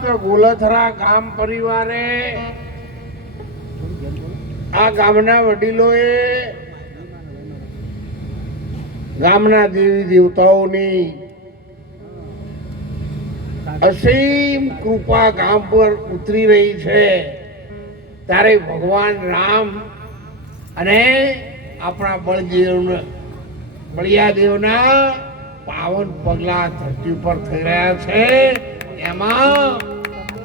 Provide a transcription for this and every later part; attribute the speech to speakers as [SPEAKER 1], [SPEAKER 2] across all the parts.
[SPEAKER 1] સમસ્ત ગોલથરા ગામ પરિવારે આ ગામના વડીલોએ ગામના દેવી દેવતાઓની અસીમ કૃપા ગામ પર ઉતરી રહી છે. ત્યારે ભગવાન રામ અને આપણા બળદેવ બળિયાદેવના પાવન પગલા ધરતી ઉપર થઈ રહ્યા છે. એમાં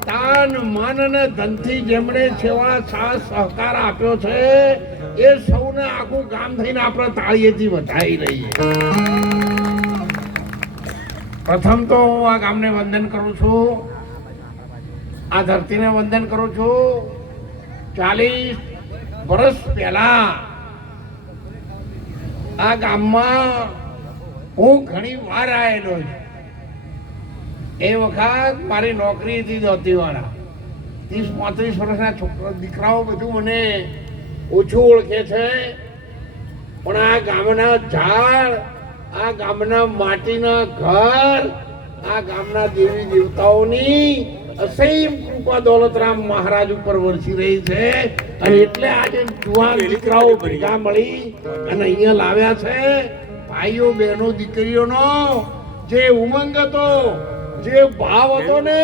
[SPEAKER 1] તાન મન અને ધનથી જેમણે સેવા સાથ સહકાર આપ્યો છે, એ સૌને આખું કામ થઈને આપણે તાળીએથી વધાવી રહીએ પ્રથમ તો હું આ ગામને વંદન કરું છું. આ ધરતીને વંદન કરું છું. ચાલીસ વર્ષ પહેલા આ ગામમાં હું ઘણી વાર આવેલો છું. એ વખત મારી નોકરી હતી દોતીવાળા ત્રીસ પાંત્રીસ વર્ષના છોકરા દીકરાઓ બધું મને ઓછું ઓળખે છે. પણ આ ગામના ઝાડ આ ગામના માટીના ઘર આ ગામના દેવી દેવતાઓની અસીમ કૃપા દોલતરામ મહારાજ ઉપર વરસી રહી છે. અને એટલે આજે જુવાન દીકરાઓ ભેગા મળી અને અહીંયા લાવ્યા છે. ભાઈઓ બહેનો દીકરીઓનો જે ઉમંગ હતો જે ભાવ હતો ને,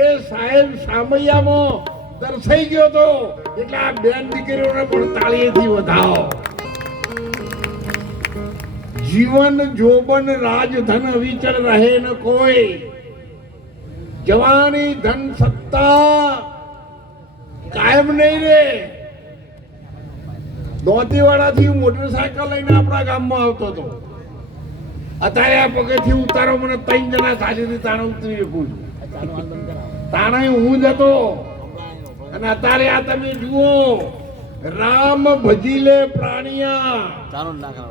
[SPEAKER 1] એ સાહેબ સામૈયામાં દર્શાઈ ગયો હતો. એટલે આ બેન દીકરીઓને પણ તાળીએથી વધાવો. જીવન જોબન રાજધન વિચર રહે ન કોઈ. જવાની ધન સત્તા કાયમ નહીં રે દોતીવાડાથી મોટરસાયકલ લઈને આપણા ગામમાં આવતો હતો. અત્યારે આ પગેથી ઉતારો, મને ત્રણ જણા સાજીથી તાણે ઉતરી શકું છું. તાણે હું જ હતો. અને અત્યારે આ તમે જુઓ, રામ ભજી લે પ્રાણિયા.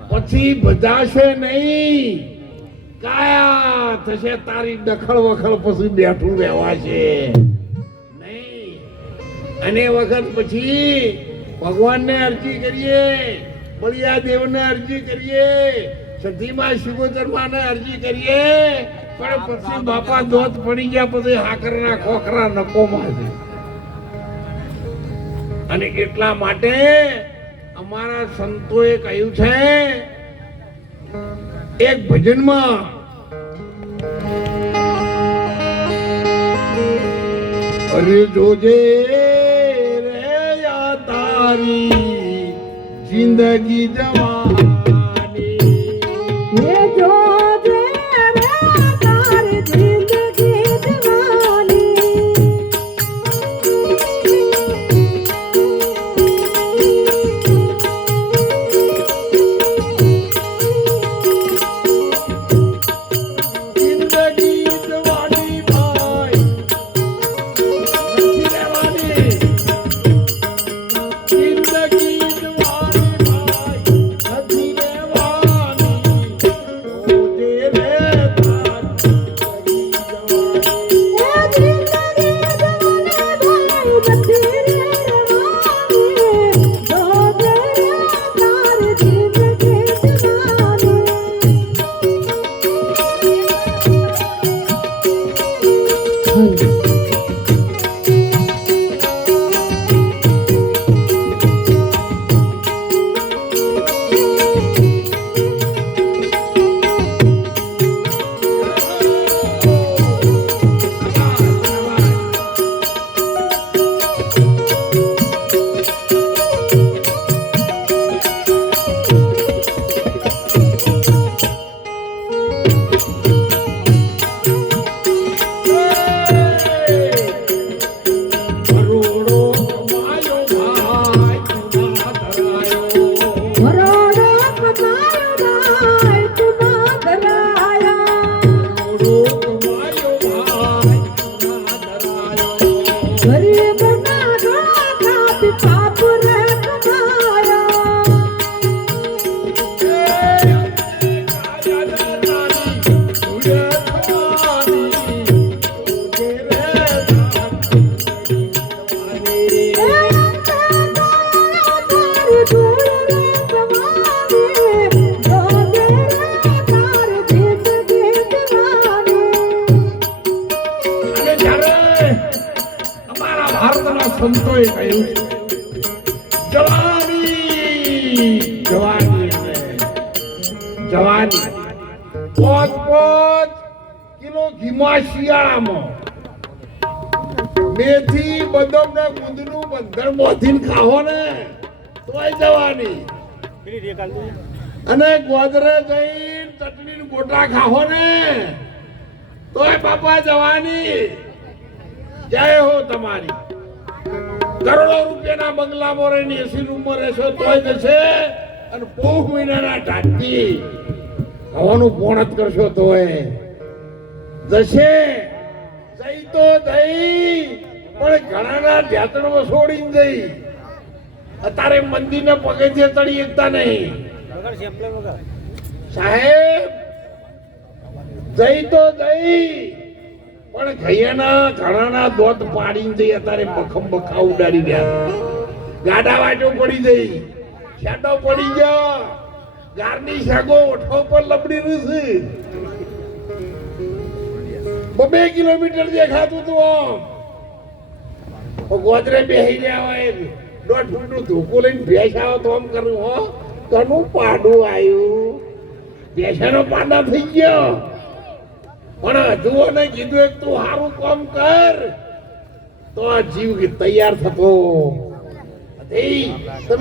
[SPEAKER 1] પછી ભજાશે નહીં. કાયા થશે તારી દખલ વખલ પછી બેઠું રહેવાશે. નહીં. અને વખત પછી ભગવાનને અરજી કરીએ બળિયા દેવને અરજી કરીએ. સતીમાં શિવોતરમાને અરજી કરીએ, પણ પછી બાપા દોત પડી ગયા, પછી હાકરના ખોખરા નકોમાં છે. અને એટલા માટે અમારા સંતોએ કહ્યું છે, એક ભજનમાં અરે જોજે રે તારી જિંદગી જવાની સંતોએ કહ્યું છે જવાની જવાની જવાની પોત પોત કિલો ઘીમા શિયાળામાં મેથી બદામ ને ગુંદનું બંધન મોથી ખાવો ને તોય જવાની અને ગોદરે જઈ ચટણી ગોટા ખાવો ને તોય બાપા જવાની. જય હો તમારી. કરોડો રૂપિયાના બંગલામાં રહીને એસી રૂમમાં રહેશો તોય જશે અને પોખ મહિનાના ઢાંકી હવાનું પોણ કરશો તોય. જશે. જઈ તો જઈ, પણ ઘણાના ધ્યાતણ છોડીને જઈ. અત્યારે મંદિરને પગથિયે ચડી એકતા નહીં. સાહેબ, જઈ તો જઈ. પણ ઘૈયાના ઘણાના દોત પાડીને જઈ અત્યારે બખમ બખા ઉડાડી ગયા. ગાડા વાટો પડી જઈ. શાડો પડી ગયો. ગારની શાગો ઓઠો પર લબડી રહેશે બબે કિલોમીટર દેખાતું તું આમ. ગોદરે બેહી ગયા હોય દોઢ ફૂટનું ધોકું લઈને ભેંસ તો આમ કરું, હો. તનું પાડું આવ્યું ભેંસાનો પાડા થઈ ગયો. પણ હજુ ને, કીધું એક તું સારું કામ કર. તો આ જીવ તૈયાર થતો. તમે